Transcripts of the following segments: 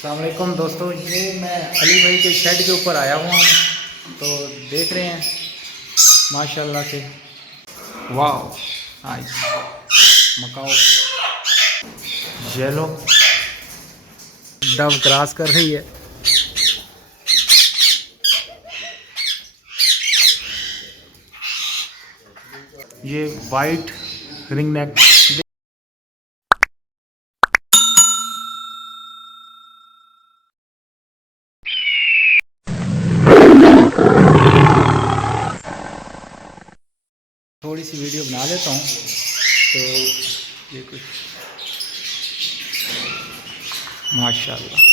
अस्सलामुअलैकुम दोस्तों, ये मैं अली भाई के शेड के ऊपर आया हुआ हूँ। तो देख रहे हैं माशाल्लाह से। वाह nice. Macaw yellow dove cross कर रही है। ये वाइट रिंग नेक। थोड़ी सी वीडियो बना लेता हूँ। तो ये कुछ माशाल्लाह।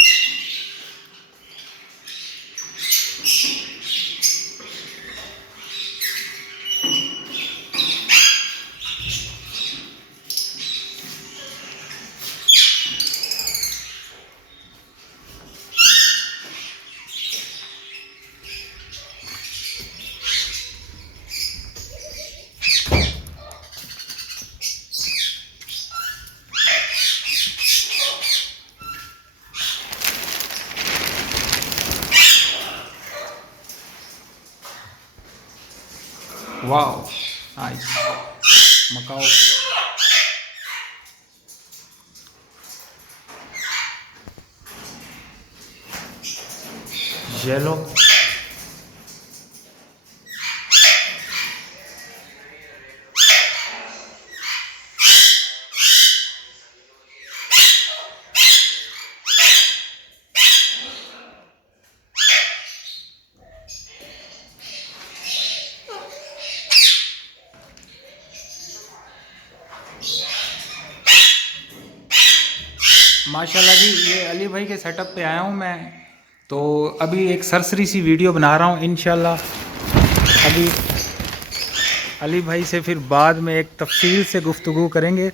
वाह नाइस। मकाओ येलो माशाल्लाह जी। ये अली भाई के सेटअप पे आया हूँ मैं। तो अभी एक सरसरी सी वीडियो बना रहा हूँ इंशाल्लाह। अभी अली भाई से फिर बाद में एक तफसील से गुफ्तगू करेंगे।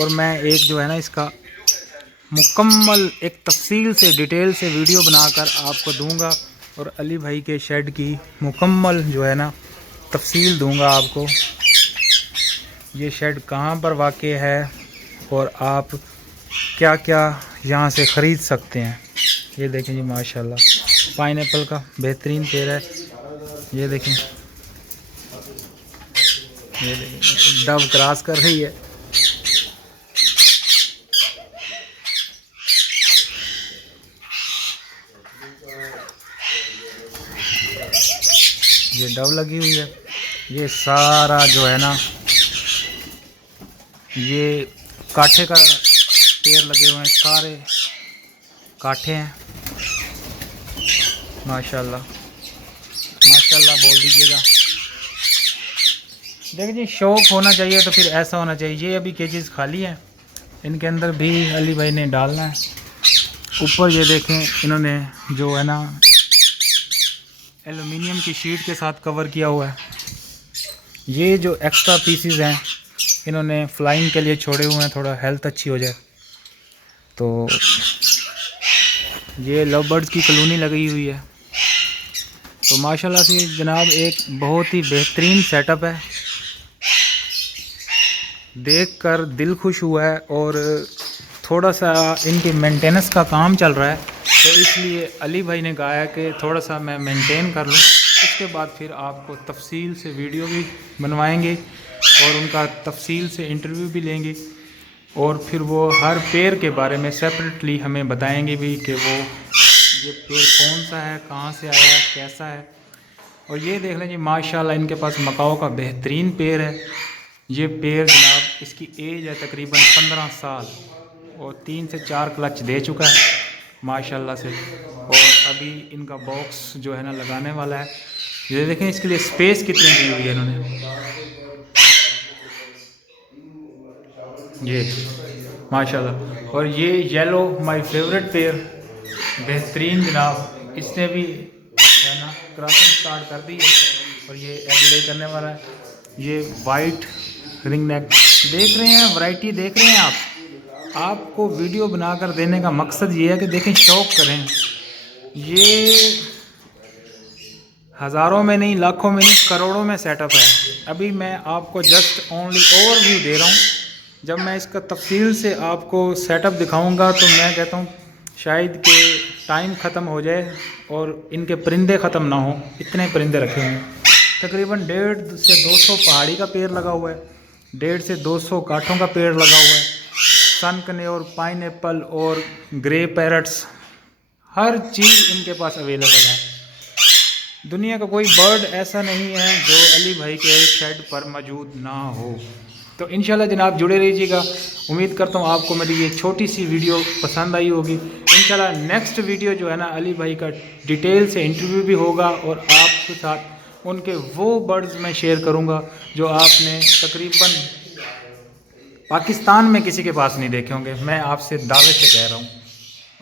और मैं एक जो है ना इसका मुकम्मल एक तफसील से डिटेल से वीडियो बनाकर आपको दूंगा। और अली भाई के शेड की मुकम्मल जो है ना तफसील दूंगा आपको। ये शेड कहाँ पर वाक़ है और आप क्या क्या यहाँ से ख़रीद सकते हैं। ये देखें जी माशाल्लाह पाइनएप्पल का बेहतरीन पेड़ है। ये देखें, ये देखें डव क्रॉस कर रही है। ये डव लगी हुई है। ये सारा जो है ना ये काठे का पेड़ लगे हुए हैं, सारे काठे हैं। माशाल्लाह माशाल्लाह बोल दीजिएगा। देखिए जी शौक़ होना चाहिए तो फिर ऐसा होना चाहिए। ये अभी केजेस खाली हैं, इनके अंदर भी अली भाई ने डालना है। ऊपर ये देखें इन्होंने जो है ना एलुमिनियम की शीट के साथ कवर किया हुआ है। ये जो एक्स्ट्रा पीसीज हैं इन्होंने फ्लाइंग के लिए छोड़े हुए हैं, थोड़ा हेल्थ अच्छी हो जाए। तो ये लव बर्ड्स की कॉलोनी लगी हुई है। तो माशाल्लाह से जनाब एक बहुत ही बेहतरीन सेटअप है, देखकर दिल खुश हुआ है। और थोड़ा सा इनकी मेंटेनेंस का काम चल रहा है, तो इसलिए अली भाई ने कहा है कि थोड़ा सा मैं मेंटेन कर लूँ, उसके बाद फिर आपको तफसील से वीडियो भी बनवाएंगे और उनका तफसील से इंटरव्यू भी लेंगे। और फिर वो हर पेड़ के बारे में सेपरेटली हमें बताएंगे भी कि वो ये पेड़ कौन सा है, कहाँ से आया है, कैसा है। और ये देख लें जी माशाल्लाह इनके पास मकाओ का बेहतरीन पेड़ है। ये पेड़ जनाब इसकी एज है तकरीबन 15 साल और 3 से 4 क्लच दे चुका है माशाल्लाह से। और अभी इनका बॉक्स जो है ना लगाने वाला है। ये देखें इसके लिए स्पेस कितनी दी हुई है इन्होंने। ये माशाल्लाह। और ये येलो माय फेवरेट पेयर बेहतरीन जनाब, इसने भी है ना क्रॉसिंग स्टार्ट कर दी है और ये एग ले करने वाला है। ये वाइट रिंग नेक देख रहे हैं, वैरायटी देख रहे हैं आप। आपको वीडियो बनाकर देने का मकसद ये है कि देखें शौक़ करें। ये हज़ारों में नहीं, लाखों में नहीं, करोड़ों में सेटअप है। अभी मैं आपको जस्ट ओनली ओवरव्यू दे रहा हूँ। जब मैं इसका तफसील से आपको सेटअप दिखाऊंगा तो मैं कहता हूँ शायद के टाइम ख़त्म हो जाए और इनके परिंदे ख़त्म ना हो, इतने परिंदे रखे हुए हैं। तकरीबन 150 से 200 पहाड़ी का पेड़ लगा हुआ है, 150 से 200 काठों का पेड़ लगा हुआ है, सनकनेर, पाइनएप्पल और ग्रे पैरट्स, हर चीज़ इनके पास अवेलेबल है। दुनिया का कोई बर्ड ऐसा नहीं है जो अली भाई के शेड पर मौजूद ना हो। तो इंशाल्लाह जनाब जुड़े रहिएगा। उम्मीद करता हूँ आपको मेरी ये छोटी सी वीडियो पसंद आई होगी। इंशाल्लाह नेक्स्ट वीडियो जो है ना, अली भाई का डिटेल से इंटरव्यू भी होगा और आपके साथ उनके वो बर्ड्स मैं शेयर करूँगा जो आपने तकरीबन पाकिस्तान में किसी के पास नहीं देखे होंगे। मैं आपसे दावे से कह रहा हूँ,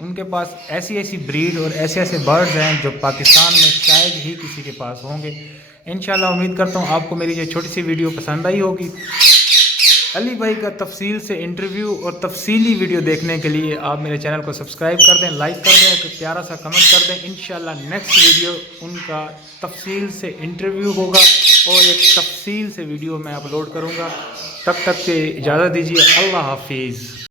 उनके पास ऐसी ऐसी ब्रीड और ऐसे ऐसे बर्ड्स हैं जो पाकिस्तान में शायद ही किसी के पास होंगे। इंशाल्लाह उम्मीद करता हूँ आपको मेरी ये छोटी सी वीडियो पसंद आई होगी। अली भाई का तफसील से इंटरव्यू और तफसीली वीडियो देखने के लिए आप मेरे चैनल को सब्सक्राइब कर दें, लाइक कर दें, एक प्यारा सा कमेंट कर दें। इंशाल्लाह नेक्स्ट वीडियो उनका तफसील से इंटरव्यू होगा और एक तफसील से वीडियो मैं अपलोड करूँगा। तब तक के इजाज़त दीजिए। अल्लाह हाफिज़।